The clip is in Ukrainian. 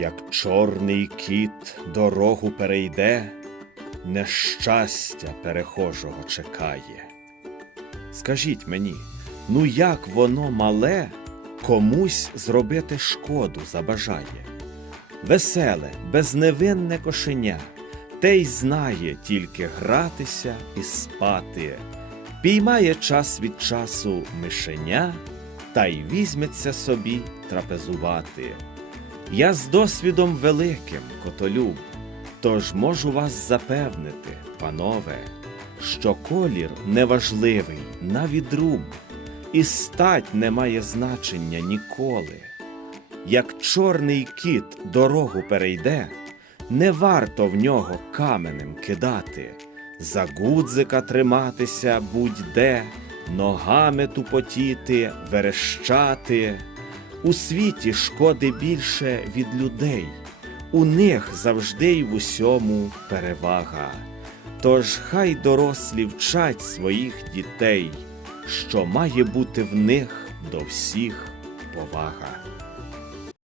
Як чорний кіт дорогу перейде, нещастя перехожого чекає. Скажіть мені, ну як воно мале комусь зробити шкоду забажає? Веселе, безневинне кошеня, те й знає тільки гратися і спати, піймає час від часу мишеня, та й візьметься собі трапезувати. Я з досвідом великим, котолюб, тож можу вас запевнити, панове, що колір неважливий на відруб, і стать не має значення ніколи. Як чорний кіт дорогу перейде, не варто в нього каменем кидати, за гудзика триматися будь-де, ногами тупотіти, верещати. У світі шкоди більше від людей, у них завжди й в усьому перевага. Тож хай дорослі вчать своїх дітей, що має бути в них до всіх повага.